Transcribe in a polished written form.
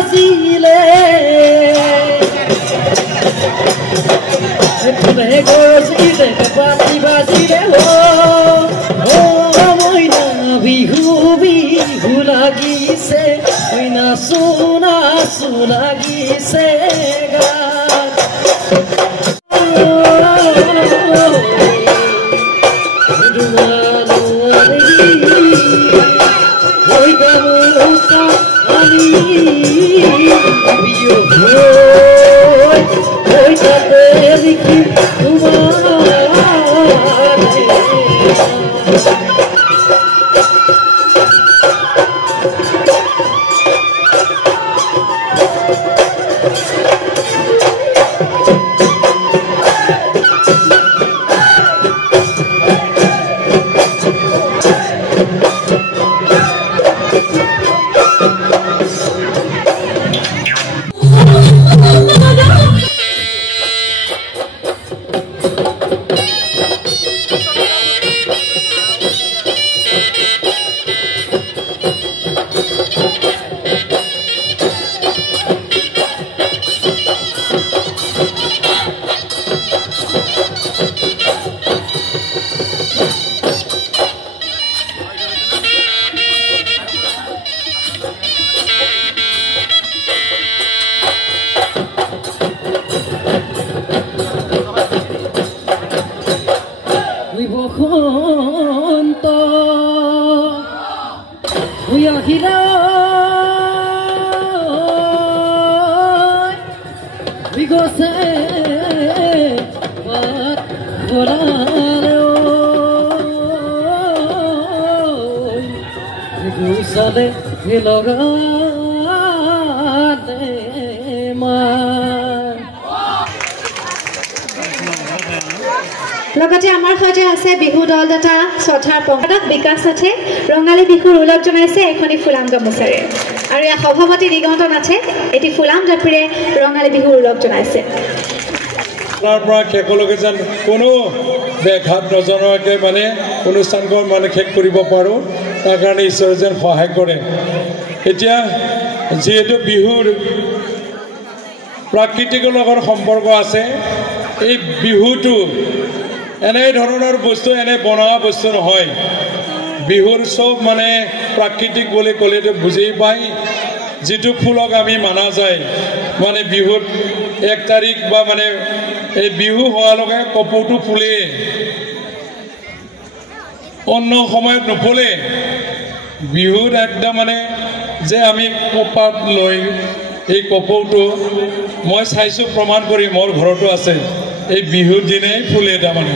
বাজিলে ফুলে গজিলে পাতি বাজিলে ও মইনা বিহু বিহু লাগিছে মইনা সোনা সোনা লাগিছে গান ওই গামোচা আনি বিহু ওই তাতে লিখি বসন্ত হৈ আহিলা গছে পাত ভৰালে গুচালে লগালে লগতে আমাৰ সৈতে আছে বিহু দল দাতা শ্ৰদ্ধাৰ সম্পাদক বিকাশ নাথে ৰঙালী বিহুৰ ওলগ জনাইছে এখনি ফুলাম গামোচাৰে আৰু ইয়াৰ সভাপতি দিগন্ত নাথে এটি ফুলাম জাপিৰে ৰঙালী বিহুৰ ওলগ জনাইছে তাৰ পৰা শেষলৈকে যেন কোনো ব্যাঘাত নজনোৱাকৈ মানে অনুষ্ঠানখন মানে শেষ কৰিব পাৰোঁ তাৰ কাৰণে ঈশ্বৰে যেন সহায় কৰে এতিয়া যিহেতু বিহুৰ প্ৰাকৃতিকৰ লগত সম্পৰ্ক আছে এই বিহুটো এনে ধৰণৰ বস্তু এনে বনোৱা বস্তু নহয় বিহুৰ সব মানে প্ৰাকৃতিক বুলি ক'লেতো বুজি পায় যিটো ফুলক আমি মানা যায় মানে বিহুত 1 তাৰিখ বা মানে এই বিহু হোৱালৈকে কপৌটো ফুলে অন্য সময়ত নুফুলে বিহুত একদম মানে যে আমি কপাত লৈ এই কপৌটো মই চাইছোঁ প্ৰমাণ কৰি মোৰ ঘৰতো আছে এই বিহুৰ দিনাই ফুলে তাৰমানে